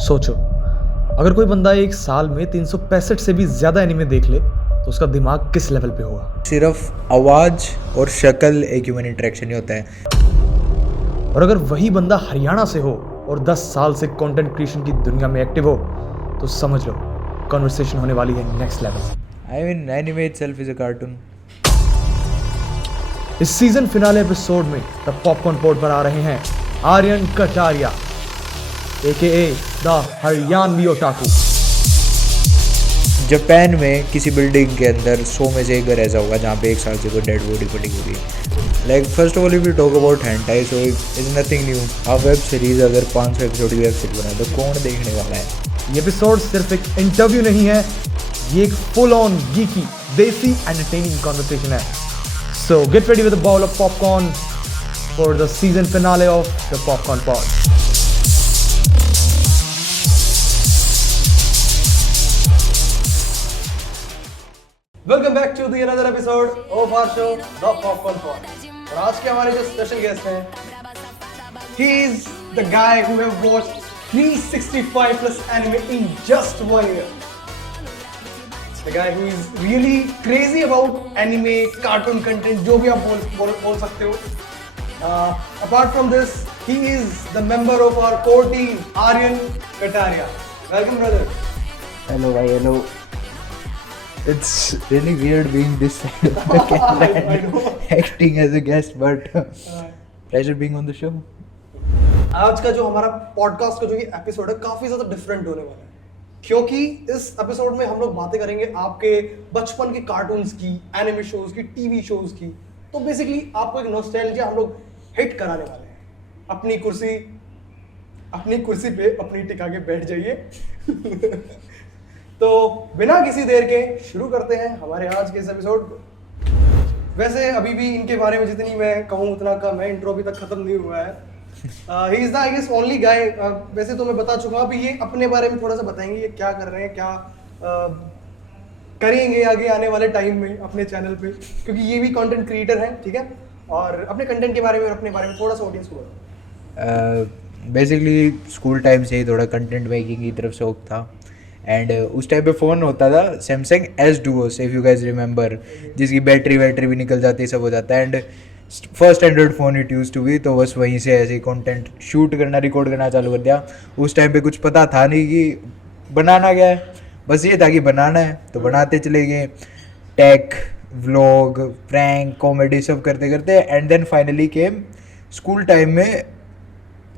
सोचो, अगर कोई बंदा एक साल में 365 से भी ज़्यादा एनिमे देख ले तो उसका दिमाग किस लेवल पे होगा। सिर्फ आवाज़ और शक्ल एक ह्यूमन इंटरेक्शन ही होता है। और अगर वही बंदा हरियाणा से हो और 10 साल से कंटेंट क्रिएशन की दुनिया में एक्टिव हो तो समझ लो कॉन्वर्सेशन होने वाली है next level. I mean, anime itself is a cartoon. इस सीजन फिनाले एपिसोड में द पॉपकॉर्न पोर्ट पर आ रहे हैं Aryan Kataria AKA the Haryanvi otaku. Japan में किसी बिल्डिंग के अंदर 100 में से एक घर ऐसा होगा जहाँ पे एक साल से कोई डेड बॉडी पड़ी हुई है। Like first of all if you talk about hentai so is nothing new. अब वेब सीरीज अगर 500 एपिसोड की वेब सीरीज बनाए तो कौन देखने वाला है। ये एपिसोड सिर्फ एक इंटरव्यू नहीं है, ये एक full on geeky desi entertaining conversation है। So get ready with a bowl of popcorn for the season finale of the popcorn pod. Welcome back to the another episode of our show the popcorn pod. और आज के हमारे जो special guest हैं, he is the guy who have watched 365 plus anime in just 1 year. The guy who is really crazy about anime, cartoon content, जो भी आप बोल सकते हो. Apart from this, he is the member of our core team, Aryan Kataria. Welcome, brother. Hello, bhai. Hello. It's really weird being this side of the camera and acting as a guest, but pleasure being on the show. आज का जो हमारा podcast का जो ये episode है काफी ज्यादा डिफरेंट होने वाला है, क्योंकि इस एपिसोड में हम लोग बातें करेंगे आपके बचपन के कार्टून्स की, एनिमे शोज की, टीवी शोज की। तो बेसिकली आपको एक नॉस्टैल्जिया हम लोग हिट कराने वाले हैं। अपनी कुर्सी पे अपनी टिका के बैठ जाइए। तो बिना किसी देर के शुरू करते हैं हमारे आज के इस एपिसोड को। वैसे अभी भी इनके बारे में जितनी मैं कहूँ उतना कम है, इंट्रो अभी तक खत्म नहीं हुआ है। He is the I guess only guy. वैसे तो मैं बता चुका हूँ, अभी ये अपने बारे में थोड़ा सा बताएंगे, ये क्या कर रहे हैं, क्या करेंगे आगे आने वाले टाइम में अपने चैनल पे, क्योंकि ये भी कंटेंट क्रिएटर हैं, ठीक है। और अपने कंटेंट के बारे में और अपने बारे में थोड़ा सा ऑडियंस को बताओ। बेसिकली स्कूल टाइम से ही थोड़ा कंटेंट मेकिंग की तरफ शौक था। एंड उस टाइम पे फ़ोन होता था Samsung S2 if you guys remember, जिसकी बैटरी भी निकल जाती, सब हो जाता है। And first android phone it use to be, तो बस वहीं से ऐसे कंटेंट शूट करना, रिकॉर्ड करना चालू कर दिया। उस टाइम पे कुछ पता था नहीं कि बनाना क्या है, बस ये था कि बनाना है तो बनाते चले गए। टेक, व्लॉग, प्रैंक, कॉमेडी सब करते करते and then finally came school time में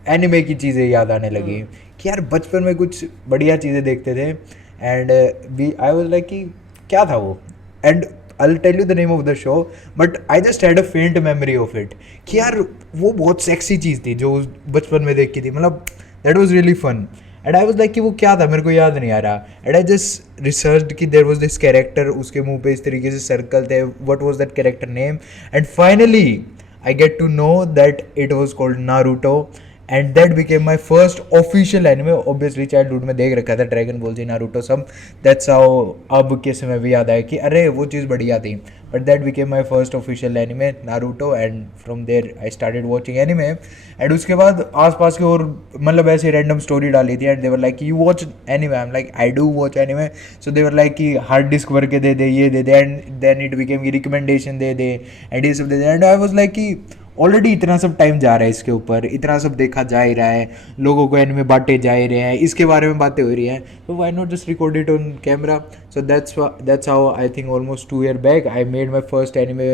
एनिमे की चीज़ें याद आने लगी कि यार बचपन में कुछ बढ़िया चीज़ें देखते थे। एंड आई वाज लाइक कि क्या था वो। And I'll tell you the name of the show, but I just had a faint memory of it कि यार वो बहुत सेक्सी चीज़ थी जो बचपन में देखी थी, मतलब that was really fun. And I was like कि वो क्या था, मेरे को याद नहीं आ रहा। And I just researched कि there was this character, उसके मुंह पे इस तरीके से सर्कल थे, what was that character name? And finally I get to know that it was called Naruto. And that became my first official anime. Obviously childhood में देख रखा था ड्रैगन बॉल जी, नारुतो सब, दैट्स हाउ अब के समय भी याद आया कि अरे वो चीज़ बढ़िया थी। But that became my first official anime Naruto, and from there I started watching anime. And उसके बाद आसपास के और मतलब ऐसे रैंडम स्टोरी डाली थी, and they were like you watch anime, I am like I do watch anime. So they were like कि हार्ड डिस्क भर के दे दे, ये दे दे, and then it became recommendation दे दे एंड ये सब दे दे। एंड आई वॉज लाइक कि ऑलरेडी इतना सब टाइम जा रहा है इसके ऊपर, इतना सब देखा जा ही रहा है, लोगों को एनिमे बांटे जा ही रहे हैं, इसके बारे में बातें हो रही हैं, तो why not just record it on camera. So that's how I think almost 2 years back I made my first anime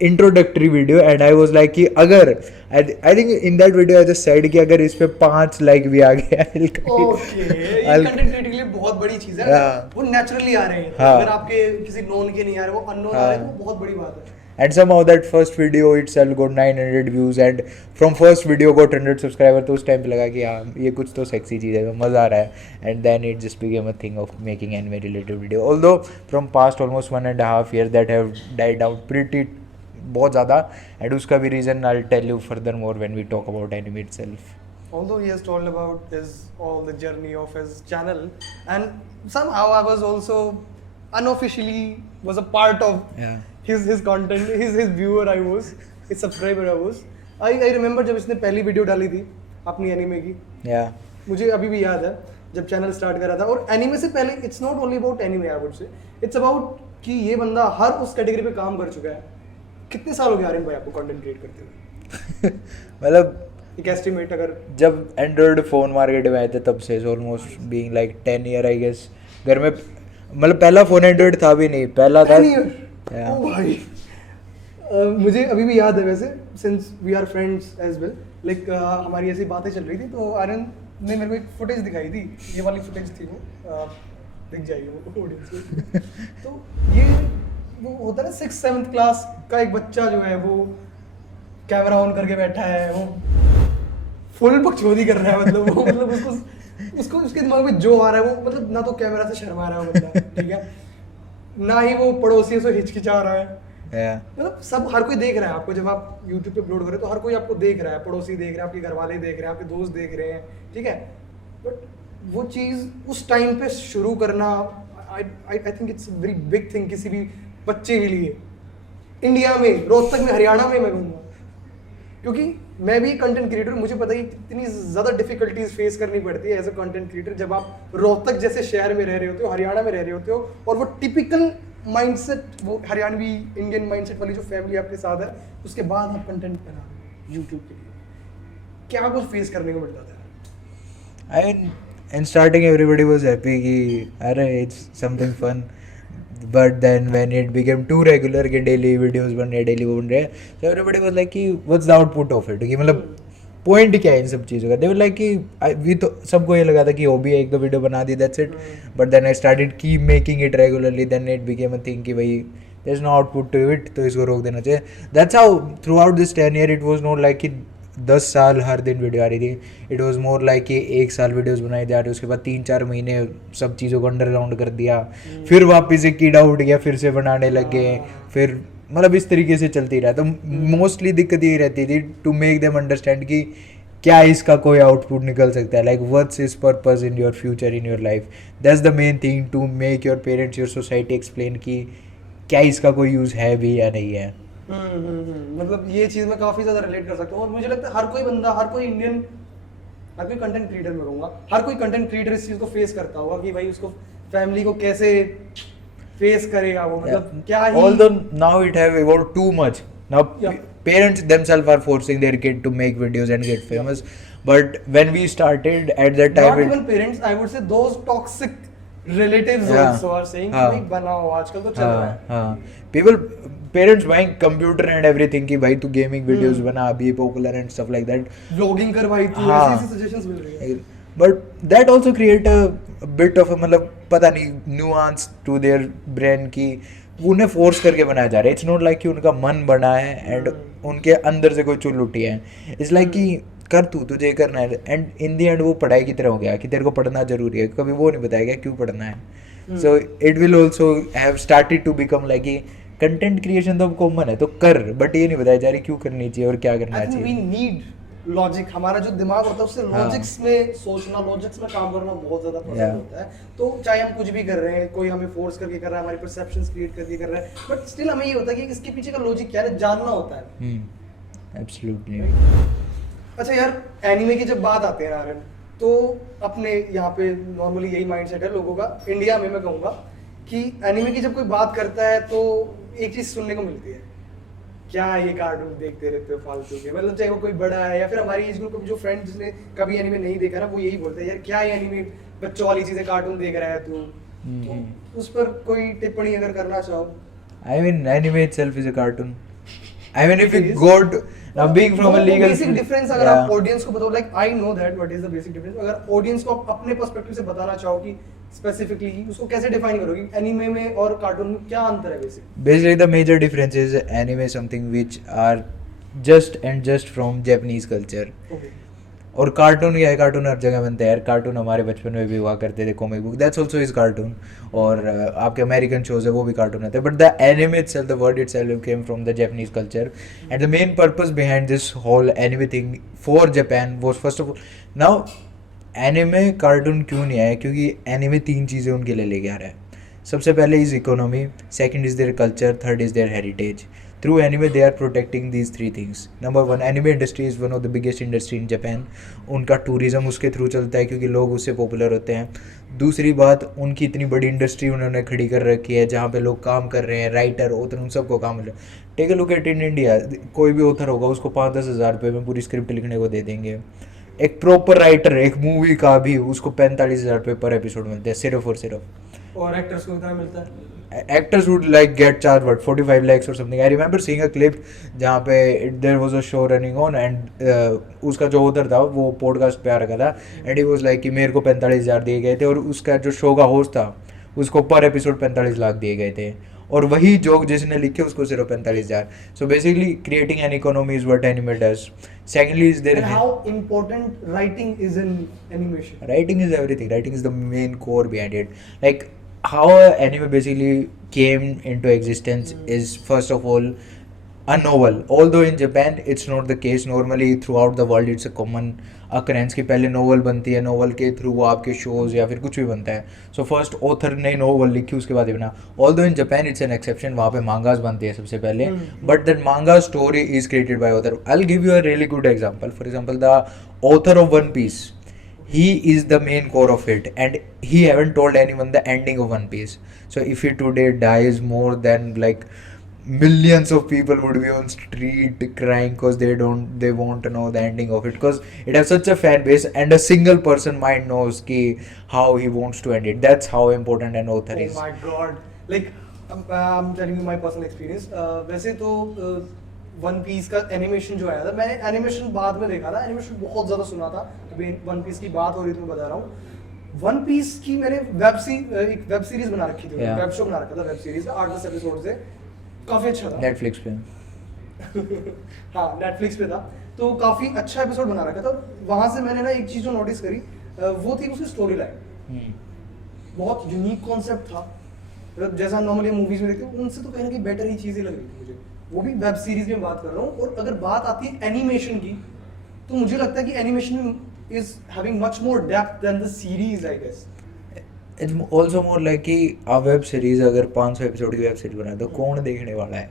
introductory video. And I was like कि अगर I think in that video I just said कि अगर इस पे 5 like भी आ गए बहुत बड़ी चीज है, वो नेचुरली आ रहे हैं। अगर आपके किसी नोन के नहीं आ रहे, वो अननोन आ रहे हैं, वो बहुत बड़ी बात है। And somehow that first video itself got 900 views and from first video got 100 subscriber. तो उस टाइम पे लगा कि हाँ ये कुछ तो सेक्सी चीज़ है, मज़ा आ रहा है। And then it just became a thing of making anime related video. Although from past almost 1.5 years that have died out pretty बहुत ज़्यादा, and उसका भी reason I'll tell you furthermore when we talk about anime itself. Although he has told about all the journey of his channel, and somehow I was also unofficially was a part of his content, his viewer I was, his subscriber I was. I remember जब इसने पहली video डाली थी अपनी anime की, मुझे अभी भी याद है जब चैनल स्टार्ट करा था, और एनिमे से पहले it's not only about anime, I would say it's about कि ये बंदा हर उस कैटेगरी पे काम कर चुका है। कितने साल हो गए आर्यन भाई आपको कंटेंट क्रिएट करते हुए? मतलब एक एस्टिमेट अगर। जब एंड्रॉयड फ़ोन मार्केट में आए थे तब से almost being like 10 year I guess. घर में मतलब पहला फ़ोन एंड्रॉयड था भी नहीं, पहला था 10 ईयर। ओ भाई, मुझे अभी भी याद है वैसे, since we are friends as well, like हमारी ऐसी बातें चल रही थी तो आर्यन ने मेरे को एक फुटेज दिखाई थी, ये वाली फुटेज थी वो, दिख जाएगी वो ऑडियंस को। तो ये वो होता है ना 6th-7th क्लास का एक बच्चा जो है वो कैमरा ऑन करके बैठा है, वो फुल बकचोदी कर रहा है, मतलब वो मतलब उसको उसको उसके दिमाग में जो आ रहा है वो, मतलब ना तो कैमरा से शर्मा रहा है वो बंदा, ठीक है, ना ही वो पड़ोसियों से हिचकिचा रहा है। मतलब सब हर कोई देख रहा है आपको, जब आप YouTube पे अपलोड करें तो हर कोई आपको देख रहा है, पड़ोसी देख रहे हैं, आपके घर वाले देख रहे हैं, आपके दोस्त देख रहे हैं, ठीक है। बट वो चीज़ उस टाइम पे शुरू करना, I think it's very big thing किसी भी बच्चे के लिए, इंडिया में, रोहतक में, हरियाणा में मैं कहूँगा, क्योंकि मैं भी कंटेंट क्रिएटर, मुझे पता है कितनी ज़्यादा डिफिकल्टीज फेस करनी पड़ती है एज अ कंटेंट क्रिएटर जब आप रोहतक जैसे शहर में रह रहे होते हो, हरियाणा में रह रहे होते हो, और वो टिपिकल माइंडसेट, वो हरियाणवी इंडियन माइंडसेट वाली जो फैमिली आपके साथ है, उसके बाद आप कंटेंट बना रहे हो यूट्यूब के लिए, क्या कुछ फेस करने को मिलता था? I mean, in starting everybody was happy कि अरे it's something fun, but then when it became too regular कि daily videos बन रहे, daily वो बन रहे, so everybody was like कि what's the output of it, कि मतलब पॉइंट क्या है इन सब चीज़ों का। दे वर लाइक कि वी तो सबको ये लगा था कि हॉबी है, एक दो वीडियो बना दी, that's it, but then I started keep making it regularly, then it became a thing कि भाई there is no output to it, तो इसको रोक देना चाहिए। That's how throughout this 10 year it was not like कि 10 साल हर दिन वीडियो आ रही थी, इट वाज मोर लाइक कि 1 साल वीडियोस बनाई जा रही, उसके बाद 3-4 महीने सब चीज़ों को अंडरग्राउंड कर दिया, फिर वापस से कीड़ा उठ गया, फिर से बनाने लग गए, फिर मतलब इस तरीके से चलती रहा। तो मोस्टली दिक्कत यही रहती थी टू मेक देम अंडरस्टैंड कि क्या इसका कोई आउटपुट निकल सकता है, like what's is purpose in your future, in your life, that's the main thing, to make your parents, your society explain कि क्या इसका कोई यूज़ है भी या नहीं है। मतलब ये चीज़ मैं काफ़ी ज़्यादा रिलेट कर सकता हूँ, और मुझे लगता है हर कोई बंदा, हर कोई इंडियन, हर कोई कंटेंट क्रिएटर मैं कहूँगा, हर कोई कंटेंट क्रिएटर इस चीज़ को फेस करता होगा कि भाई उसको फैमिली को कैसे फेस करेगा वो, मतलब क्या ही। Although now it have evolved too much. Now parents themselves are forcing their kid to make videos and get famous. But when we started at that time, not even parents, I would say those toxic relatives also are saying कि भाई बनाओ, आजकल तो चल रहा है। हाँ, people, parents buying computer and everything कि भाई तू gaming videos बना, be popular and stuff like that. Vlogging कर भाई तू, ऐसी suggestions मिल रही है। But that also create a bit of a मतलब पता नहीं nuance to their brain कि उन्हें फोर्स करके बनाया जा रहा है। इट्स नॉट लाइक कि उनका मन बना है एंड उनके अंदर से कोई चुल उठी है। इट्स लाइक कि कर तू, तुझे करना है, एंड इन दी एंड वो पढ़ाई की तरह हो गया कि तेरे को पढ़ना जरूरी है, कभी वो नहीं बताया गया क्यों पढ़ना है। So it will also have started to become like कि कंटेंट क्रिएशन तो कॉमन है तो कर, बट ये नहीं बताया जा रही क्यों करनी चाहिए और क्या करना चाहिए। वी नीड लॉजिक, हमारा जो दिमाग होता है उससे लॉजिक्स में सोचना, लॉजिक्स में काम करना बहुत ज्यादा पसंद होता है। तो चाहे हम कुछ भी कर रहे हैं, कोई हमें फोर्स करके कर रहा है, हमारी परसेप्शंस क्रिएट करके कर रहा है, बट स्टिल हमें ये होता है कि इसके पीछे का लॉजिक क्या है, जानना होता है। एब्सोल्युटली। अच्छा यार, एनीमे की जब बात आती है नारायण, तो अपने यहाँ पे नॉर्मली यही माइंडसेट है लोगों का, इंडिया में मैं कहूँगा कि एनीमे की जब कोई बात करता है तो एक चीज सुनने को मिलती है, क्या ये कार्टून देखते रहते हो फालतू के, मतलब चाहे वो कोई बड़ा है या फिर हमारी एज ग्रुप जो फ्रेंड्स ने कभी एनीमे नहीं देखा ना, वो यही बोलते हैं यार क्या ये एनीमे बच्चों वाली चीजें कार्टून देख रहा है तू। तो उस पर कोई टिप्पणी अगर करना चाहो। I mean, anime itself is a cartoon. I mean, if you go to, now being from a legal basic difference अगर आप ऑडियंस को बताओ, like I know that what is the basic difference, अगर ऑडियंस को आप अपने perspective से बताना चाहो कि स्पेसिफिकली उसको कैसे डिफाइन करोगे, एनीमे में और कार्टून में क्या अंतर है basic? Basically, the major difference is anime is something which are just from Japanese culture. Okay. और कार्टून क्या है, कार्टून हर जगह बनते हैं यार, कार्टून हमारे बचपन में भी हुआ करते थे, comic book that's also is cartoon, और आपके अमेरिकन शोज है वो भी कार्टून होते हैं, but the anime itself, the word itself came from the Japanese culture, and the main purpose behind this whole anime thing for Japan was first of all, now anime cartoon क्यों नहीं आया, क्योंकि anime 3 चीज़ें उनके लिए लेके आ रहा है। सबसे पहले is economy, second is their culture, third is their heritage. through anime they are protecting these three things. Number one, anime industry is one of the biggest industry in Japan. उनका tourism उसके through चलता है क्योंकि लोग उससे popular होते हैं. दूसरी बात, उनकी इतनी बड़ी इंडस्ट्री उन्होंने खड़ी कर रखी है जहाँ पे लोग काम कर रहे हैं, राइटर ऑथर उन सबको काम मिल रहा है. Take a look at in India, कोई भी ऑथर होगा उसको 5-10 हज़ार रुपये में पूरी स्क्रिप्ट लिखने को दे देंगे. एक प्रॉपर राइटर एक मूवी का भी उसको 45,000 रुपये पर एपिसोड मिलते हैं सिर्फ और सिर्फ. और एक्टर्स को कितना मिलता है? Actors would like get charged what 45 lakhs or something. I remember seeing a clip जहाँ पे there was a show running on and उसका जो ऑथर था वो पॉडकास्ट पे आ रखा था and he was like कि मेरे को 45,000 दिए गए थे और उसका जो शो का होस्ट था उसको पर एपिसोड 45 लाख दिए गए थे और वही जोक जिसने लिखे उसको सिर्फ 45,000. So basically creating an economy is what anime does. Secondly is there And how important writing is in animation? Writing is everything. Writing is the main core behind it. Like how anime basically came into existence is first of all a novel. Although in Japan it's not the case. Normally throughout the world it's a common occurrence कि पहले novel बनती है, novel के through वो आपके shows या फिर कुछ भी बनता है. सो फर्स्ट ऑथर ने नोवेल लिखी उसके बाद ही बना. Although in Japan it's an exception, वहाँ पे मांगास बनती है सबसे पहले, but that manga story is created by author. I will give you a really good example. For example the author of One Piece, he is the main core of it and he haven't told anyone the ending of One Piece. So if he today dies, more than like millions of people would be on street crying because they want to know the ending of it because it has such a fan base and a single person mind knows ki how he wants to end it. That's how important an author is. Oh my god, like I'm telling you my personal experience. वैसे तो one piece का animation जो आया था, मैंने animation बाद में देखा था, एनिमेशन बहुत ज़्यादा सुना था. वन पीस की बात हो रही थी, मैं बता रहा हूँ. वन पीस की मैंने एक वेब सीरीज बना रखी थी, वेब शो बना रखा था. वेब सीरीज 8-10 एपिसोड से काफ़ी अच्छा था. नेटफ्लिक्स पे हाँ, नेटफ्लिक्स पे था, तो काफ़ी अच्छा एपिसोड बना रखा था. वहाँ से मैंने ना एक चीज़ जो नोटिस करी वो थी उसकी स्टोरी लाइन. बहुत यूनिक कॉन्सेप्ट था. मतलब जैसा नॉर्मली मूवीज में देखते हैं उनसे तो कहीं ना कहीं बेटर ही चीज़ें लग रही थी मुझे. वो भी वेब सीरीज में बात कर रहा हूँ. और अगर बात आती है एनिमेशन की, तो मुझे लगता है कि animation is having much more depth than the series, I guess. It's also more like कि आप वेब सीरीज अगर 500 एपिसोड की वेब सीरीज बनाए तो कौन देखने वाला है,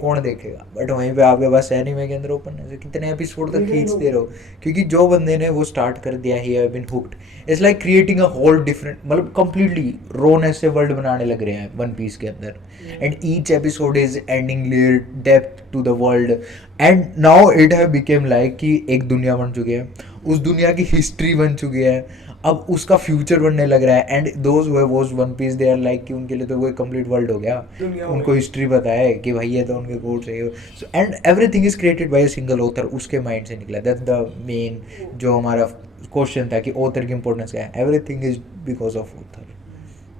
कौन देखेगा. बट वहीं पे आपके पास एनीमे के अंदर ओपन है, कितने एपिसोड तक खींच दे रहे हो क्योंकि जो बंदे ने वो स्टार्ट कर दिया ही have been hooked. It's like creating a whole different, मतलब कंप्लीटली रोनेस से वर्ल्ड बनाने लग रहे हैं वन पीस के अंदर. And each episode is ending layer depth to the world. And now it have became like कि एक दुनिया बन चुकी है, उस दुनिया की हिस्ट्री बन चुकी है, अब उसका फ्यूचर बनने लग रहा है. And those who have watched One Piece they are like कि उनके लिए तो वो एक कंप्लीट वर्ल्ड हो गया. उनको हिस्ट्री पता है कि भाई ये तो उनके कोर्ट से. So and everything is created bye a single author. उसके माइंड से निकला. दैट्स द मेन जो हमारा क्वेश्चन था कि ऑथर की इंपॉर्टेंस क्या है. Everything is because of author.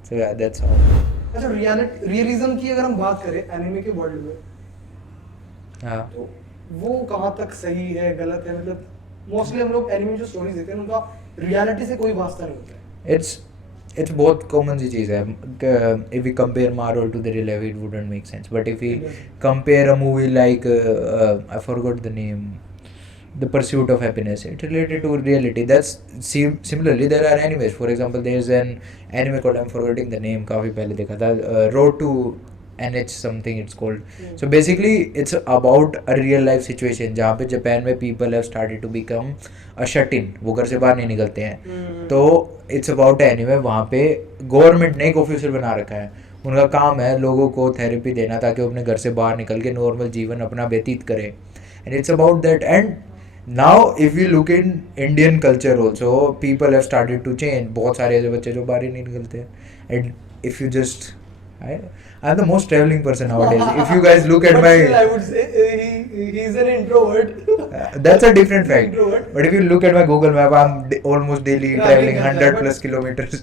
So yeah that's how. अच्छा, रियलिज्म की अगर हम बात करें एनिमे के वर्ल्ड में, हाँ, तो वो कहाँ तक सही है गलत है? मतलब मोस्टली हम लोग एनिमे जो स्टोरीज देखते हैं उनका रियलिटी से कोई वास्ता नहीं होता है. it's बहुत कॉमन सी चीज़ है. if we compare Marvel to the real life it wouldn't make sense, but if we compare a movie like I forgot the name, The Pursuit of Happiness, it's related to reality. That's similarly there are animes. For example, there's an anime called, I'm forgetting the name, काफ़ी पहले देखा था, Road to NH something it's called. So basically it's about a real life situation जहाँ पे Japan में people have started to become a shut-in, वो घर से बाहर नहीं निकलते हैं. तो it's about anime. वहाँ पे गवर्नमेंट ने एक ऑफिसर बना रखा है. उनका काम है लोगों को थेरेपी देना ताकि वो अपने घर से बाहर निकल के नॉर्मल जीवन अपना व्यतीत करें. And it's about that. And now if you look in Indian culture also people have started to change. बहुत सारे ऐसे बच्चे जो बाहर ही नहीं निकलते हैं. And if you just I'm the most traveling person nowadays. If you guys look at my, I would say he's an introvert. That's a different fact. Introvert. But if you look at my Google map, I'm almost daily traveling 100+ kilometers.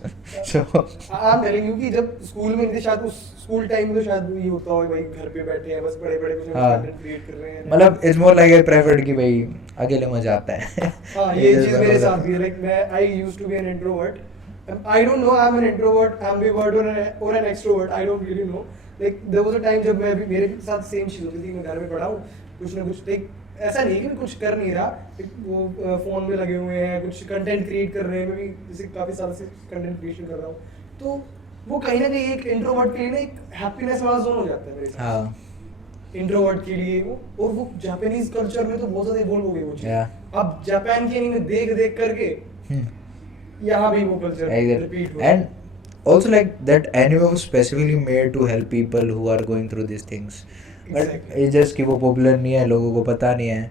So I'm telling you कि जब school में थे, शायद उस school time में तो शायद ये होता हो भाई घर पे बैठे हैं बस बड़े कुछ कंटेंट क्रिएट कर रहे हैं. मतलब it's more like I preferred कि भाई अकेले मजा आता है. हाँ, ये चीज़ मेरे साथ भी है. Like I used to be an introvert. I don't know I'm an introvert, ambivert or an extrovert. I don't really know. Like there was a time जब मैं भी मेरे साथ सेम चीज़ होती थी. मैं घर में पढ़ा हूँ कुछ ना कुछ. like ऐसा नहीं है कि मैं कुछ कर नहीं रहा. वो फोन में लगे हुए हैं, कुछ कंटेंट क्रिएट कर रहे हैं. मैं भी जैसे काफ़ी साल से कंटेंट क्रिएशन कर रहा हूँ. तो वो कहीं ना कहीं एक इंट्रोवर्ट के लिए ना एक हैप्पीनेस वाला जोन हो जाता है मेरे साथ. हाँ, इंट्रोवर्ट के लिए वो, और वो जापानीज कल्चर में तो बहुत ज्यादा इवॉल्व हो गई वो चीज। Yeah. अब जापान के एनीमे देख देख करके यहाँ भी वो कल्चर रिपीट हो And also like that anime was specifically made to help people who are going through these things. But Exactly. it's just कि वो popular नहीं है, लोगों को पता नहीं है.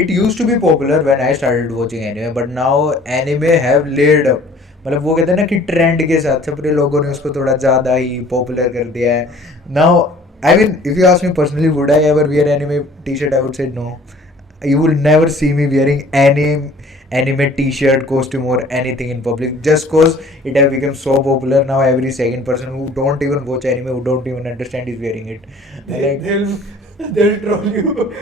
It used to be popular when I started watching anime, but now anime have layered up. मतलब वो कहते हैं ना कि ट्रेंड के साथ सबने लोगों ने उसको थोड़ा ज़्यादा ही पॉपुलर कर दिया है. Now, I mean, if you ask me personally, would I ever wear anime t-shirt? I would say no. You will never see me wearing any anime t-shirt, costume or anything in public just cause it have become so popular. Now every second person who don't even watch anime, who don't even understand is wearing it. Like, they'll troll you.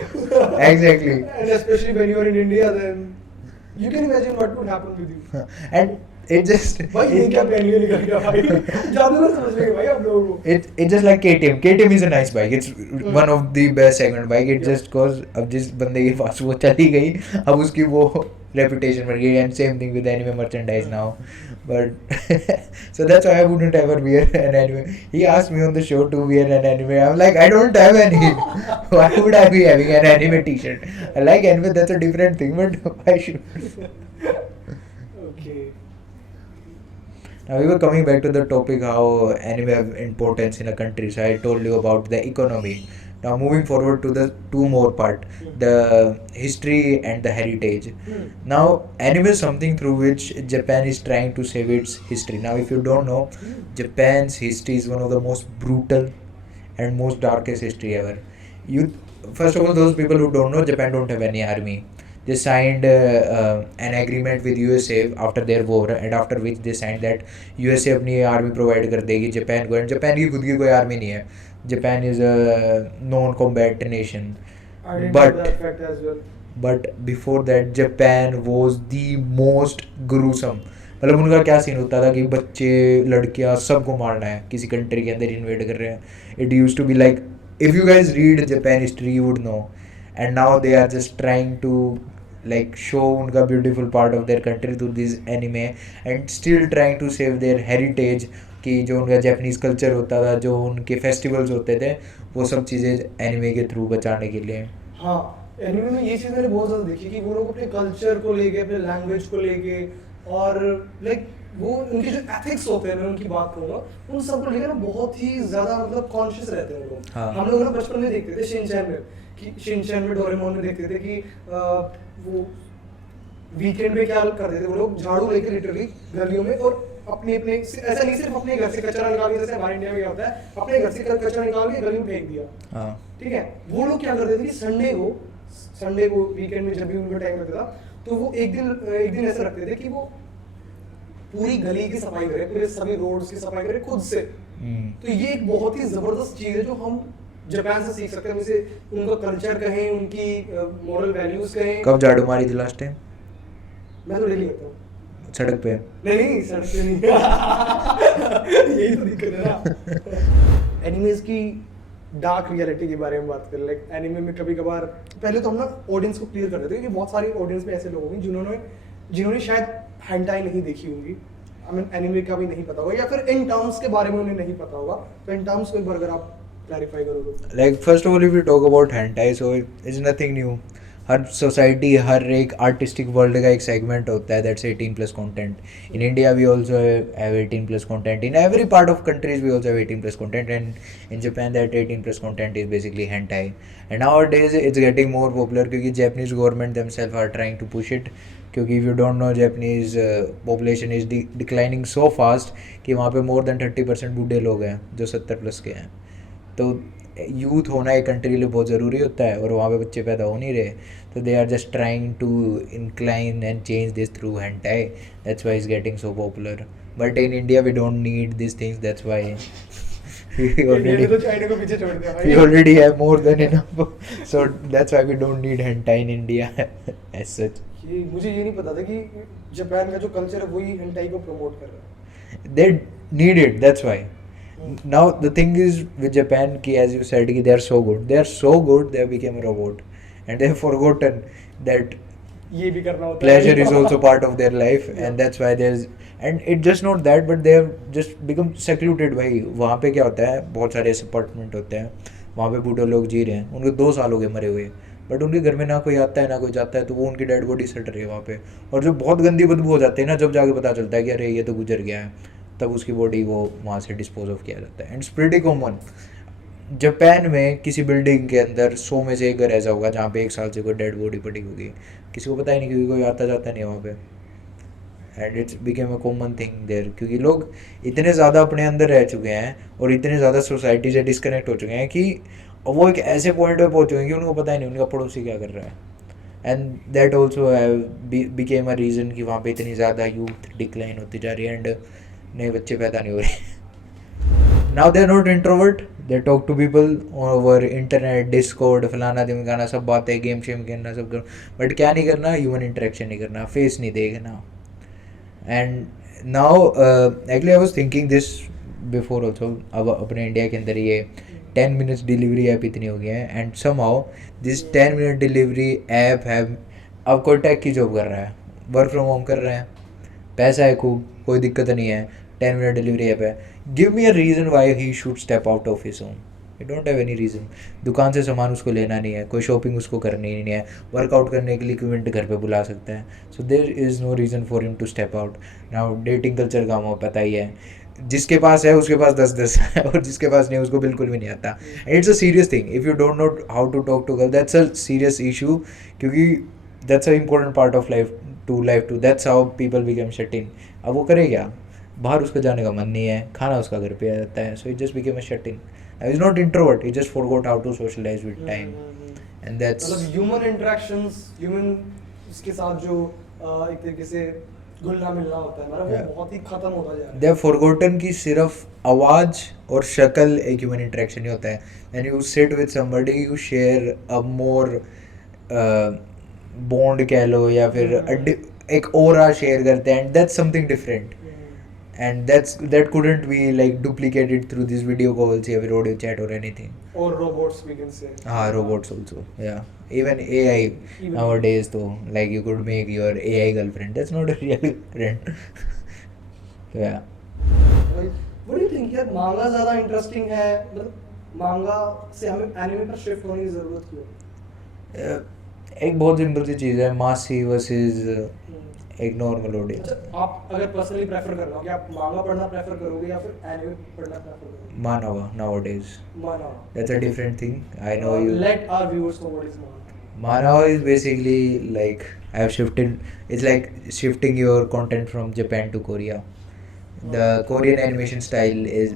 Exactly. And especially when you're in India, then you can imagine what would happen with you. and it just भाई ये क्या पहन के निकल गया भाई, ज़्यादा ना समझ लेंगे भाई आप लोगों को। it's just like KTM. KTM is a nice bike. It's one of the best segment bike. It just cause अब जिस बंदे के पास वो चली गई, अब उसकी वो reputation बढ़ गई. And same thing with anime merchandise now. But so that's why I wouldn't ever wear an anime. He asked me on the show to wear an anime. I'm like, I don't have any. Why would I be having an anime T-shirt? I like anime. That's a different thing. But why should? Okay. Now we were coming back to the topic how anime have importance in a country. So I told you about the economy. Now moving forward to the two more part, the history and the heritage. Now anime is something through which Japan is trying to save its history. Now if you don't know, Japan's history is one of the most brutal and most darkest history ever. You first of all, those people who don't know, Japan don't have any army. They signed an agreement with USA after their war, and after which they signed that USA अपनी army provide कर देगी Japan को, and Japan की खुद की कोई army नहीं है. Japan is a non-combat nation. I didn't But- know that fact as well. But before that, Japan was the most gruesome. मतलब उनका क्या सीन होता था कि बच्चे लड़कियां सबको मारना है, किसी कंट्री के अंदर इन्वेड कर रहे हैं. It used to be like, if you guys read Japan history, you would know. And now they are just trying to like show उनका beautiful part of their country through this anime, and still trying to save their heritage. कि जो उनका Japanese culture होता था, जो उनके festivals होते थे, वो सब चीज़ें एनिमे के थ्रू बचाने के लिए. हाँ, एनिमे में ये चीज़ मैंने बहुत ज़्यादा देखी कि वो लोग अपने कल्चर को लेके, अपने लैंग्वेज को लेके, और लाइक वो उनके जो एथिक्स होते हैं, मैं उनकी बात करूँगा, उन सब को लेकर ना बहुत ही ज़्यादा मतलब कॉन्शियस रहते हैं वो लोग. हाँ. हम लोग ना बचपन में देखते थे शिनचैन में, कि शिनचैन में, डोरेमोन में देखते थे कि वो वीकेंड में क्या करते थे वो लोग, झाड़ू लेके लिटरली गलियों में, और अपने अपने ऐसा नहीं सिर्फ अपने घर से कचरा निकाल के, जैसे हमारे इंडिया में क्या होता है, अपने घर से कचरा निकाल के गली में फेंक दिया. हाँ. ठीक है, वो लोग क्या करते थे कि संडे को वीकेंड में जब भी उनका टाइम लगता था, तो वो एक दिन ऐसा रखते थे कि वो पूरी गली की सफाई करे, पूरे सभी रोड्स की सफाई करे खुद से. तो ये एक बहुत ही जबरदस्त चीज है जो हम जापान से सीख सकते हैं. जैसे उनका कल्चर कहें, उनकी मॉरल वैल्यूज कहें. कब झाड़ू मारी थी लास्ट टाइम? मैं तो डेली करता हूँ. सड़क पे? नहीं, सड़क पे नहीं. यही तो दिक्कत है ना. एनिमेज की डार्क रियलिटी के बारे में बात करें, लाइक एनिमे में कभी कभार, पहले तो हम ना ऑडियंस को क्लियर कर देते हैं कि बहुत सारी ऑडियंस में ऐसे लोग होंगे जिन्होंने शायद हैंटाई नहीं देखी होंगी, आई मीन एनिमे का भी नहीं पता होगा, या फिर इन टर्म्स के बारे में उन्हें नहीं पता होगा. तो इन टर्म्स को एक बार अगर आप क्लैरिफाई करो तो. Like first of all, if we talk about hentai, so it's nothing new. हर सोसाइटी, हर एक आर्टिस्टिक वर्ल्ड का एक सेगमेंट होता है that's 18+ content. In India we also have 18+ content. In every part of countries we also have 18+ content, and in Japan that 18+ content is basically hentai. And nowadays it's getting more popular क्योंकि Japanese government themselves are trying to push it. क्योंकि if you don't know, Japanese population is declining so fast कि वहाँ पे more than 30% बूढ़े लोग हैं जो 70+ के हैं. तो यूथ होना एक कंट्री के लिए बहुत ज़रूरी होता है, और वहाँ पे बच्चे पैदा हो नहीं रहे. तो they are just trying to incline and change this through hentai. That's why is getting so popular. But in India we don't need this things. That's why तो चाइना को पीछे छोड़ दिया we already have more than enough. So that's why we don't need hentai in India as such. मुझे ये नहीं पता था कि जापान का जो कल्चर है वही hentai को प्रमोट कर रहा है. They need it, that's why. Now the thing is with Japan ki, as you said, ki they are so good. They are so good they have become a robot, and they have forgotten that ये भी करना होता pleasure है. is also part of their life, and that's why there's, and it just not that, but they have just become secluded. भाई वहाँ पे क्या होता है, बहुत सारे ऐसे अपार्टमेंट होते हैं, वहाँ पे बूढ़े लोग जी रहे हैं, उनके 2 साल हो गए मरे हुए, बट उनके घर में ना कोई आता है ना कोई जाता है, तो वो उनकी डेड बॉडी सट रही है वहाँ पे, और जो बहुत गंदी बदबू हो जाती है ना, जब जाके पता चलता है कि अरे ये तो गुजर गया है, तब उसकी बॉडी वो वहाँ से डिस्पोज ऑफ किया जाता है। And it's pretty common. Japan में किसी बिल्डिंग के अंदर 100 में से एक घर ऐसा होगा जहाँ पे 1 साल से कोई डेड बॉडी पड़ी होगी, किसी को पता ही नहीं, क्योंकि कोई आता जाता नहीं है वहाँ पे। And it's became a common thing there, क्योंकि लोग इतने ज़्यादा अपने अंदर रह चुके हैं और इतने ज़्यादा सोसाइटी से डिस्कनेक्ट हो चुके हैं कि वो एक ऐसे पॉइंट पे पहुँच चुके हैं कि उनको पता ही नहीं उनका पड़ोसी क्या कर रहा है। And that also became a reason कि वहाँ पे इतनी ज़्यादा यूथ डिक्लाइन होती जा रही है एंड नए बच्चे पैदा नहीं हो रहे। Now they are not introvert, they talk to people over internet, Discord, फलाना दिमकाना, सब बातें, गेम शेम खेलना सब करो, बट क्या नहीं करना, ह्यूमन इंटरेक्शन नहीं करना, फेस नहीं देखना। And now actually I was thinking this before also, अब अपने इंडिया के अंदर ये 10 मिनट्स डिलीवरी ऐप इतनी हो गई है, and somehow this 10 minute delivery app have, अब कोई टेक की जॉब कर रहा है, वर्क फ्रॉम होम कर रहे हैं, पैसा है खूब, कोई दिक्कत नहीं है, 10 मिनट डिलीवरी ऐप है, give me a reason why he should step out of his home. You don't have any reason. दुकान से सामान उसको लेना नहीं है, कोई शॉपिंग उसको करनी नहीं है, वर्कआउट करने के लिए इक्विपमेंट घर पे बुला सकता है, so there is no reason for him to step out. Now dating culture का हमें पता ही है, जिसके पास है उसके पास 10-10 है, और जिसके पास नहीं उसको बिल्कुल भी नहीं आता। It's a serious thing, if you don't know how to talk to girl, that's a serious issue, क्योंकि that's a important part of life too that's how people become shut in. अब वो करे क्या, बाहर उसका जाने का मन नहीं है, खाना उसका घर पे आ जाता है, so it just became a shut in. I was not introvert, he just forgot how to socialize with time, and that's मतलब ह्यूमन इंटरेक्शंस, ह्यूमन उसके साथ जो एक तरीके से घुलना मिलना होता है हमारा, वो बहुत ही खत्म होता जा रहा है। दे हैव फॉरगॉटन कि सिर्फ आवाज़ और शक्ल एक ह्यूमन इंटरेक्शन ही होता है, and you sit with somebody, you share a more bond कह लो, या फिर एक ओरा शेयर करते हैं, and that's something different, and that couldn't be like duplicated through these video calls or audio chat or anything. Or robots, we can say. Robots also, yeah, even AI nowadays though, like you could make your AI girlfriend, that's not a real girlfriend. So yeah, what do you think यार, मांगा ज़्यादा interesting है, मतलब मांगा से हमें anime पर shift होने की ज़रूरत क्यों? एक बहुत सिंपल सी चीज़ है, मासी वर्सेस एक नॉर्मल ऑडियंस। आप अगर पर्सनली प्रेफर कर रहे हो कि आप मांगा पढ़ना प्रेफर करोगे या फिर एनिमे पढ़ना प्रेफर करोगे? Manhwa nowadays. Manhwa. That's a different thing. I know you. Let our viewers know what is Manhwa. Manhwa is basically like I have shifted. It's like shifting your content from Japan to Korea. The Korean animation style is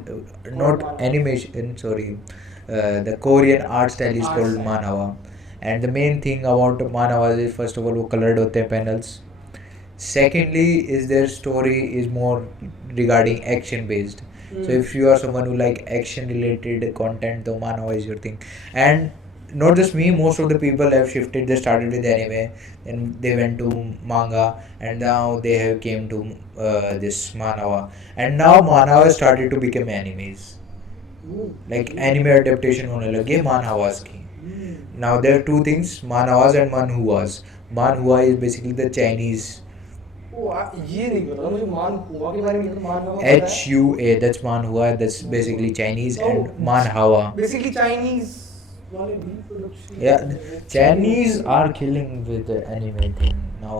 not animation. Sorry, the Korean art style is called manhwa. And the main thing about manhwa is first of all वो colored होते हैं panels. Secondly is their story is more regarding action based. So if you are someone who like action related content, then manhwa is your thing. And not just me, most of the people have shifted. They started with anime, then they went to manga, and now they have came to this manhwa. And now manhwa started to become animes. Like anime adaptation होने लगे manhwas की. Now there are two things, manhwas and manhwas. Manhwa is basically the Chinese. ये नहीं पता मुझे, manhwa के बारे में manhwa पता है। HUA, that's manhwa, that's basically Chinese, and manhwa. Basically Chinese वाले भी production. Yeah, Chinese are killing with the anime thing now.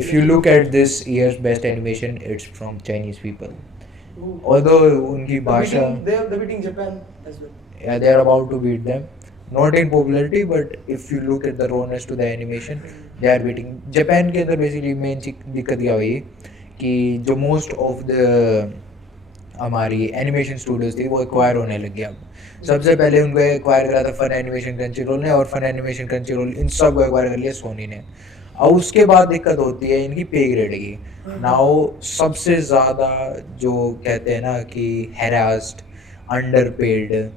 If you look at this year's best animation, it's from Chinese people. Although उनकी भाषा, they're beating Japan as well. yeah, they are about to beat them. Not in popularity, but if you look at the rawness to the animation, they are beating. Japan के अंदर basically main दिक्कत क्या हुई कि जो most of the हमारी animation studios थी वो एक्वायर होने लग गया। सबसे पहले उनको एक्वायर करा था फन एनिमेशन क्रंचीरोल ने, और फन एनिमेशन क्रंचीरोल इन सब को एक्वायर कर लिया सोनी ने। और उसके बाद दिक्कत होती है इनकी पे ग्रेड की। नाउ सबसे ज़्यादा जो कहते हैं ना कि हैरास्ड, अंडरपेड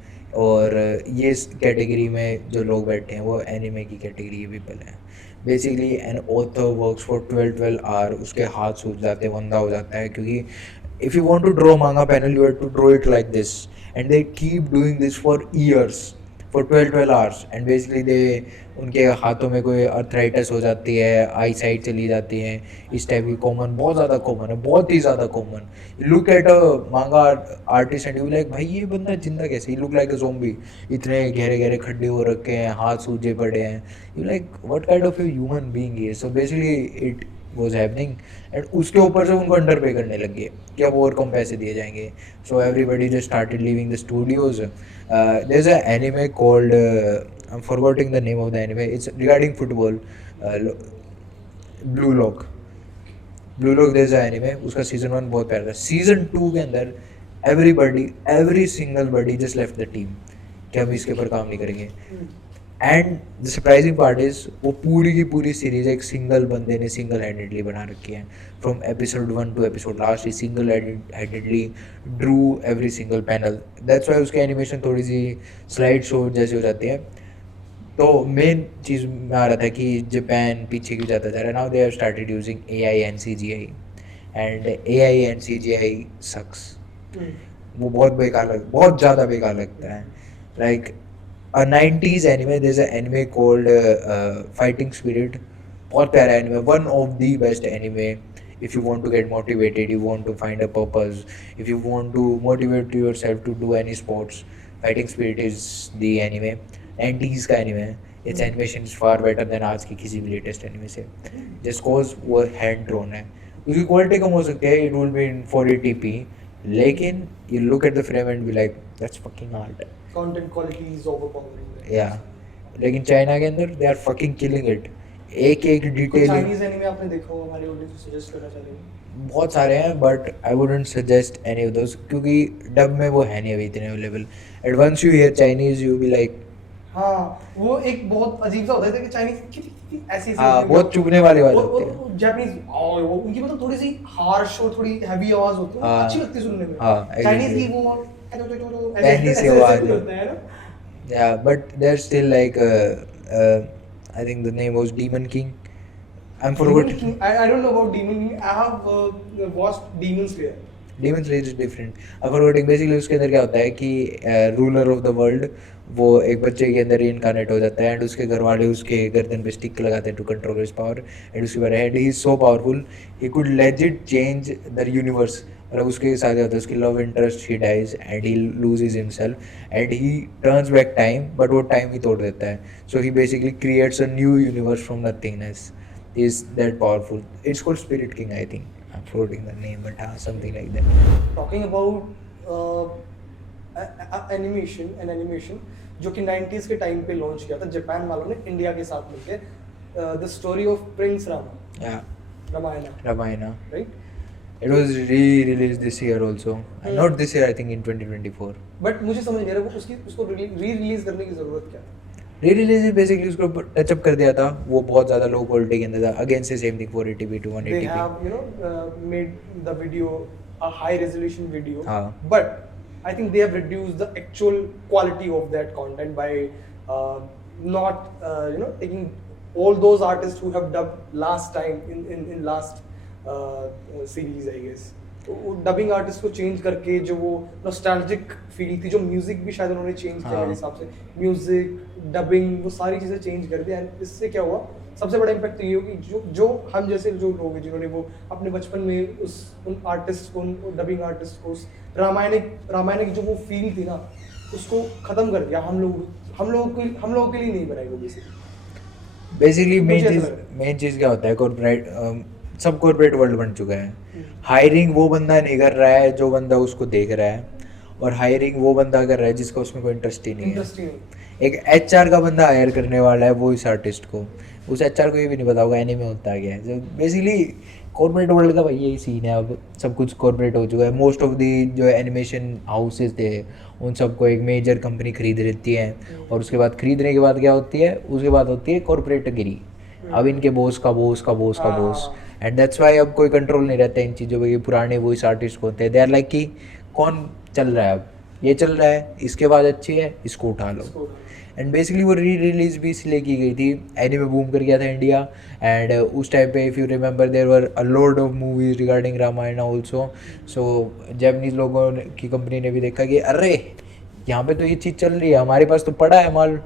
और ये कैटेगरी में जो लोग बैठे हैं वो एनिमे की कैटेगरी के पीपल हैं। Basically an author works for 12 hour, उसके हाथ सूख जाते हैं, वंदा हो जाता है, क्योंकि if you want to draw manga panel you have to draw it like this, and they keep doing this for years, for 12 hours and basically they उनके हाथों में कोई अर्थराइटिस हो जाती है, आई साइट चली जाती है, इस टाइप की कॉमन, बहुत ज़्यादा कॉमन है, बहुत ही ज़्यादा कॉमन. लुक एट अ मांगा आर्टिस्ट एंड यू लाइक भाई ये बंदा जिंदा कैसे, ही लुक लाइक अ ज़ॉम्बी, इतने गहरे गहरे खड्डे हो रखे हैं, हाथ सूजे पड़े हैं, you like what kind of a human being है. So basically it was happening and उसके ऊपर से उनको अंडर पे करने लग गए कि अब और कम पैसे दिए जाएंगे. So everybody just started leaving the studios. There is a anime called I'm forgetting the name of the anime. It's regarding football. Blue Lock. Blue Lock there's an anime. उसका season 1 बहुत प्यारा था. Season 2 के अंदर every single body just left the team कि हम इसके ऊपर काम नहीं करेंगे. And the surprising part is वो पूरी की पूरी सीरीज एक सिंगल बंदे ने सिंगल हैंडेडली बना रखी है. From episode 1 to episode last, he single handedly drew every single panel. That's why उसकी एनिमेशन थोड़ी सी स्लाइड शो जैसी हो जाती है. तो मेन चीज़ में आ रहा था कि जापान पीछे क्यों जाता जा रहा है. Now they have started using AI and CGI and AI and CGI सक्स. वो बहुत ज़्यादा बेकार लगता है. Like a 90s anime, there's an anime called Fighting Spirit. बहुत प्यारा anime, one of the best anime. If you want to get motivated, you want to find a purpose, if you want to motivate yourself to do any sports, Fighting Spirit is the anime. 90s का anime है. Its animation is far better than आज की किसी भी latest anime से. Just cause वो hand drawn है. उसकी quality कम हो सकती है, it will be in 480p, लेकिन you look at the frame and be like that's fucking art. Content quality is overpowering. Yeah. लेकिन चाइना के अंदर they are fucking killing it. एक कोई डिटेल. चाइनीज एनिमे आपने देखा हो हमारे ऑडियंस को सजेस्ट करना चाहेंगे? बहुत सारे हैं but I wouldn't suggest any of those क्योंकि डब में वो है नहीं अभी इतने available. And once you hear Chinese you be like हाँ, वो एक बहुत अजीब सा होता है कि चाइनीज ऐसी हाँ बहुत चुभने वाले होते हैं. जापानीज वो उनकी मतलब थोड़ी सी हार्श और थोड़ी हैवी आवाज होती है, अच्छी लगती है सुनने में. हाँ, चाइनीज की exactly. वो पहली सी आवाज होता है ना. Yeah, but there's still like I think the name was Demon King. I'm forgetting. I don't know about Demon King. I have watched Demon Slayer. Demon Slayer is different. I'm forgetting. Basically उसके अंदर क्या होता है कि ruler of the world वो एक बच्चे के अंदर reincarnate हो जाता है एंड उसके घर वाले उसके गर्दन पे स्टिक लगाते हैं to control his power and उसके बाद and he is so powerful he could legit change the universe. मतलब उसके साथ होता है उसकी लव इंटरेस्ट ही dies and he loses himself and he turns back time but वो टाइम ही तोड़ देता है. So he basically creates a new universe from nothingness. Is that powerful. It's called spirit king I think. I am forgetting the name but हाँ something like that. Talking about animation जो कि 90s के time पे launch किया था Japan वालों ने India के साथ मिलकर, the story of Prince Ramayana, right? It was re-released this year also. Not this year, I think in 2024. But मुझे समझ नहीं आ रहा उसको री-रिलीज करने की जरूरत क्या है? Re-release बेसिकली उसको टच अप कर दिया था. वो बहुत ज़्यादा लो क्वालिटी के अंदर था. Again से same thing 480p to 180p. They have made the video a high resolution video. हाँ. But I think they have reduced the actual quality of that content by not taking all those artists who have dubbed last time in last series I guess. तो dubbing artist को change करके जो वो nostalgic feel थी, जो music भी शायद उन्होंने चेंज किया मेरे हिसाब से, म्यूजिक डबिंग वो सारी चीज़ें चेंज कर दिया. एंड इससे क्या हुआ, सबसे बड़ा इम्पैक्ट तो ये हो कि जो हम जैसे जो लोग हैं जिन्होंने वो अपने बचपन में उन आर्टिस्ट को, उन डबिंग आर्टिस्ट को उस रामायण की जो वो फील थी ना, उसको ख़त्म कर दिया. हम लोगों के लिए नहीं बनाई वो बेसिकली मेन चीज़ क्या होता है, कॉर्पोरेट सब कॉर्पोरेट वर्ल्ड बन चुका है. हायरिंग वो बंदा नहीं कर रहा है जो बंदा उसको देख रहा है, और हायरिंग वो बंदा कर रहा है जिसका उसमें कोई इंटरेस्ट ही नहीं है. एक HR का बंदा हायर करने वाला है वो इस आर्टिस्ट को, उस HR को ये भी नहीं पता होगा एनीमे होता है क्या है. जो बेसिकली कॉर्पोरेट वर्ल्ड का भाई यही सीन है. अब सब कुछ कॉर्पोरेट हो चुका है. मोस्ट ऑफ दी जो एनिमेशन हाउसेज थे उन सबको एक मेजर कंपनी खरीद लेती है, और उसके बाद खरीदने के बाद क्या होती है, उसके बाद होती है कॉर्पोरेट गिरी. अब इनके बॉस का बॉस एंड दैट्स वाई अब कोई कंट्रोल नहीं रहता इन चीज़ों पे. पुराने वॉइस आर्टिस्ट होते हैं, दे आर लाइक कि कौन चल रहा है, अब ये चल रहा है, इसके बाद अच्छी है, इसको उठा लो. एंड बेसिकली वो री-रिलीज भी इसलिए की गई थी, एनीमे बूम कर गया था इंडिया. एंड उस टाइम पे if you remember there were a lot of movies regarding Ramayana also. So Japanese लोगों की कंपनी ने भी देखा कि अरे यहाँ पे तो ये चीज़ चल रही है, हमारे पास तो पड़ा है माल,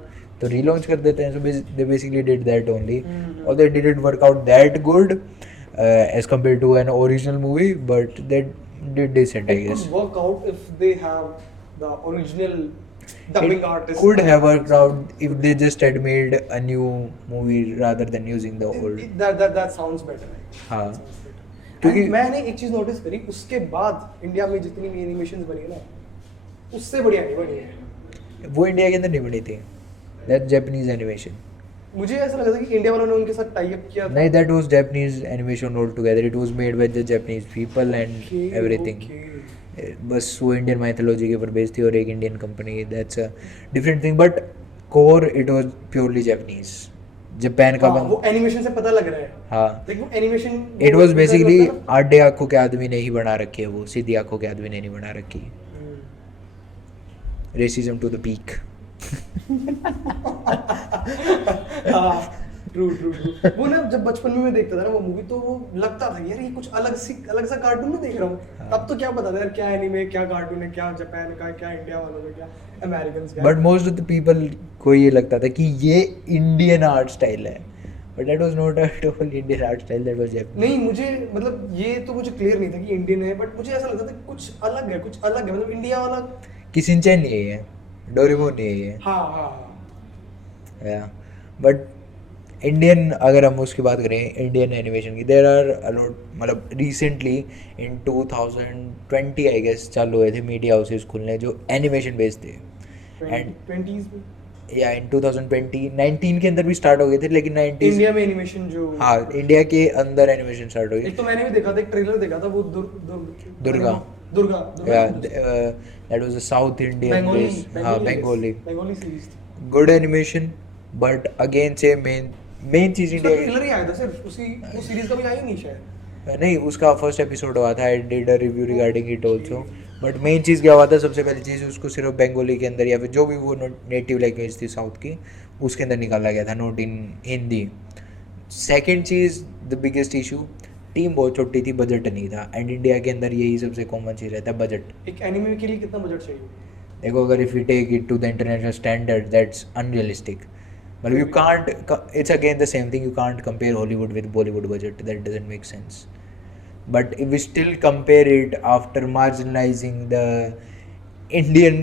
तो रीलॉन्च कर देते हैं. So they basically did that only, और they didn't work out that good as compare to an original movie, but they did decent, I It guess. could work out if they have the original dubbing artist. Could have worked out if they just had made a new movie rather than using the old. That sounds better. हाँ. That sounds better. क्योंकि And मैंने एक चीज notice करी, उसके बाद India में जितनी भी एनिमेशंस बनी है ना, उससे बढ़िया नहीं बनी है. वो इंडिया के अंदर नहीं बनी थी. That Japanese animation. मुझे ऐसा लगा था कि इंडिया वालों ने उनके साथ टाई अप किया था. नहीं, that was Japanese animation altogether. It was made by the Japanese people and Okay, everything. okay. बस वो इंडियन माइथोलॉजी के ऊपर बेस्ड थी और एक Indian company. That's a different thing, but core it was purely Japanese. Japan का हाँ, वो एनिमेशन से पता लग रहा है. हाँ. लेकिन वो एनिमेशन इट वाज बेसिकली आधे आंखों के आदमी ने ही बना रखी है, वो सीधी आंखों के आदमी ने नहीं बना रखी. Racism to the peak. True. वो ना जब बचपन में मैं देखता था ना वो मूवी, तो वो लगता था यार ये कुछ अलग सा कार्टून में देख रहा हूँ. हाँ. तब तो क्या पता था यार क्या एनीमे, क्या कार्टून है, क्या जापान का, क्या इंडिया वालों का, क्या अमेरिकन का. But most of the people को ये लगता था कि ये इंडियन आर्ट स्टाइल है, but that was not at all Indian art style, that was Japanese. नहीं, मुझे मतलब ये तो मुझे क्लियर नहीं था कि इंडियन है, बट मुझे ऐसा लगता था कुछ अलग है मतलब इंडिया वाला. कि शिनचैन नहीं है, डोरेमोन नहीं है. हाँ. या बट इंडियन, अगर हम उसकी बात करें इंडियन एनिमेशन की, देयर आर अलॉट. मतलब रिसेंटली इन 2020 आई गेस चालू हुए थे मीडिया हाउसेस खुलने जो एनिमेशन बेस्ड थे. एंड 20s में या इन 2020 19 के अंदर भी स्टार्ट हो गए थे, लेकिन 90s. इंडिया में एनिमेशन जो, हाँ, इंडिया के अंदर एनिमेशन स्टार्ट हो गए. एक तो मैंने भी देखा था, एक ट्रेलर देखा था वो दुर्गा. या that was a South Indian based. हाँ, Bengali series. Good animation, but again से मेन चीज उसका इंडिया. ट्रेलर ही आया था सिर्फ, उस सीरीज का भी आया ही नहीं शायद. नहीं, उसका फर्स्ट एपिसोड हुआ था. I did a review regarding it also. But main चीज़ क्या हुआ था, सबसे पहली चीज़ उसको सिर्फ बंगाली के अंदर या फिर जो भी वो नेटिव लैंग्वेज थी साउथ की उसके अंदर निकाला गया था, not in Hindi. Second cheese, the biggest issue, team बहुत छोटी थी, बजट नहीं था. एंड इंडिया के अंदर यही सबसे कॉमन चीज़ रहता है, बजट. एक एनिमे के लिए कितना बजट चाहिए? देखो, अगर if you take it to the international standard, that's unrealistic. मतलब you can't, it's again the same thing, you can't compare Hollywood with Bollywood budget. That doesn't make sense. But if we still compare it after marginalizing the Indian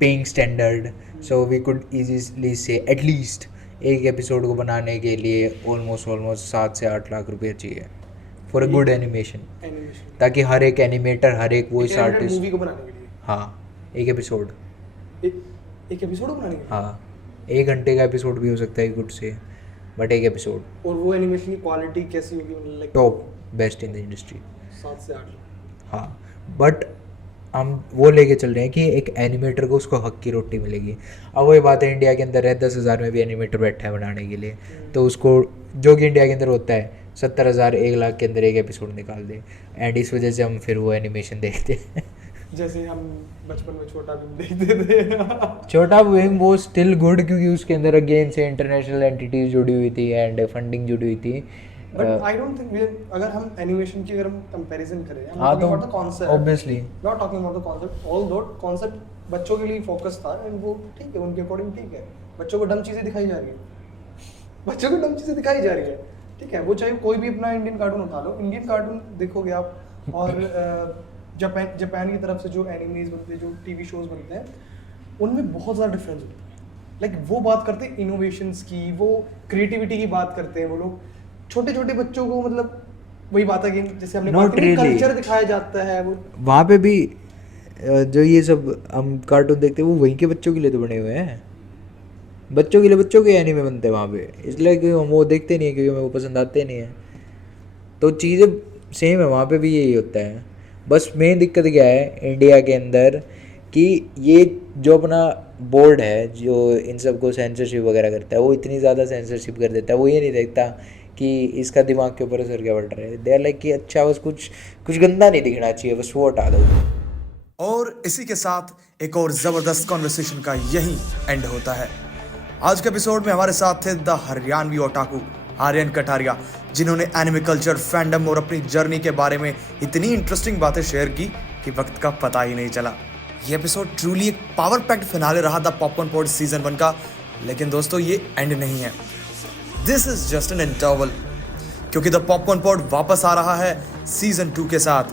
paying standard, so we could easily say at least एक episode को बनाने के लिए almost 7 से 8 लाख रुपए चाहिए for a good animation, ताकि हर एक एनिमेटर, हर एक वॉइस आर्टिस्ट. मूवी को बनाने के लिए. हाँ, एक एपिसोड. एक एपिसोड बनाने के लिए. हाँ, 1 घंटे का एपिसोड भी हो सकता है गुड से, बट एक एपिसोड. और वो एनिमेशन की क्वालिटी कैसी होगी? Like top best in the industry. 7 से 8. हाँ, बट हम वो लेके चल रहे हैं कि एक एनिमेटर को उसको हक की रोटी मिलेगी. अब वही बात है, इंडिया के अंदर है 10,000 में भी एनिमेटर बैठा है बनाने के लिए, तो उसको जो कि इंडिया के अंदर होता है 70,000 1 लाख के अंदर एक एपिसोड निकाल दे. एंड इस वजह से हम फिर वो एनिमेशन देखते हैं. जैसे हम बचपन में छोटा भीम देखते थे. छोटा भीम वो स्टिल गुड, क्योंकि उसके अंदर अगेन से इंटरनेशनल एंटिटीज जुड़ी हुई थी एंड फंडिंग जुड़ी हुई थी. बट आई डोंट थिंक, अगर हम एनिमेशन की कंपैरिजन करें, हाँ, तो concept obviously not talking about the concept, although concept बच्चों के लिए फोकस था एंड वो ठीक है, उनके अकॉर्डिंग ठीक है. बच्चों को डम चीज़ें दिखाई जा रही है, ठीक है. वो चाहे कोई भी अपना इंडियन कार्टून उठा लो, इंडियन कार्टून देखोगे आप, और जापान की तरफ से जो एनिमेज बनते हैं, जो टीवी शोज बनते हैं, उनमें बहुत ज़्यादा डिफरेंस होता है. लाइक वो बात करते हैं इनोवेशंस की, वो क्रिएटिविटी की बात करते हैं वो लोग. छोटे छोटे बच्चों को मतलब वही बात है कि जैसे हमने बात की, कल्चर दिखाया जाता है. वो वहाँ पे भी जो ये सब हम कार्टून देखते हैं वो वहीं के बच्चों के लिए तो बने हुए हैं. बच्चों के एनीमे बनते हैं वहाँ पे, इसलिए कि हम वो देखते नहीं है, क्योंकि हमें वो पसंद आते नहीं है. तो चीज़ें सेम है, वहाँ पे भी यही होता है. बस मेन दिक्कत क्या है इंडिया के अंदर, कि ये जो अपना बोर्ड है जो इन सबको सेंसरशिप वगैरह करता है, वो इतनी ज़्यादा सेंसरशिप कर देता है, वो ये नहीं देखता कि इसका दिमाग के ऊपर असर क्या पड़ रहा है. दे आर लाइक कि अच्छा बस कुछ गंदा नहीं दिखना चाहिए, बस वो हटा दो. और इसी के साथ एक और ज़बरदस्त कॉन्वर्सेशन का यही एंड होता है. आज के एपिसोड में हमारे साथ थे द हरियाणवी ओटाकू आर्यन कटारिया, जिन्होंने एनिमे कल्चर, फैंडम और अपनी जर्नी के बारे में इतनी इंटरेस्टिंग बातें शेयर की कि वक्त का पता ही नहीं चला. ये एपिसोड ट्रूली एक पावर पैक्ड फिनाले रहा द पॉपकॉर्न पॉड सीजन 1 का, लेकिन दोस्तों ये एंड नहीं है। This is just an interval, क्योंकि द पॉपकॉर्न पॉड वापस आ रहा है सीजन 2 के साथ,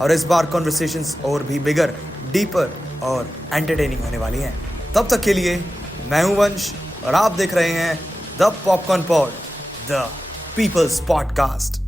और इस बार कॉन्वर्सेशंस और भी बिगर, डीपर और एंटरटेनिंग होने वाली हैं। तब तक के लिए मैं हूं वंश और आप देख रहे हैं the popcorn Pod, the People's podcast.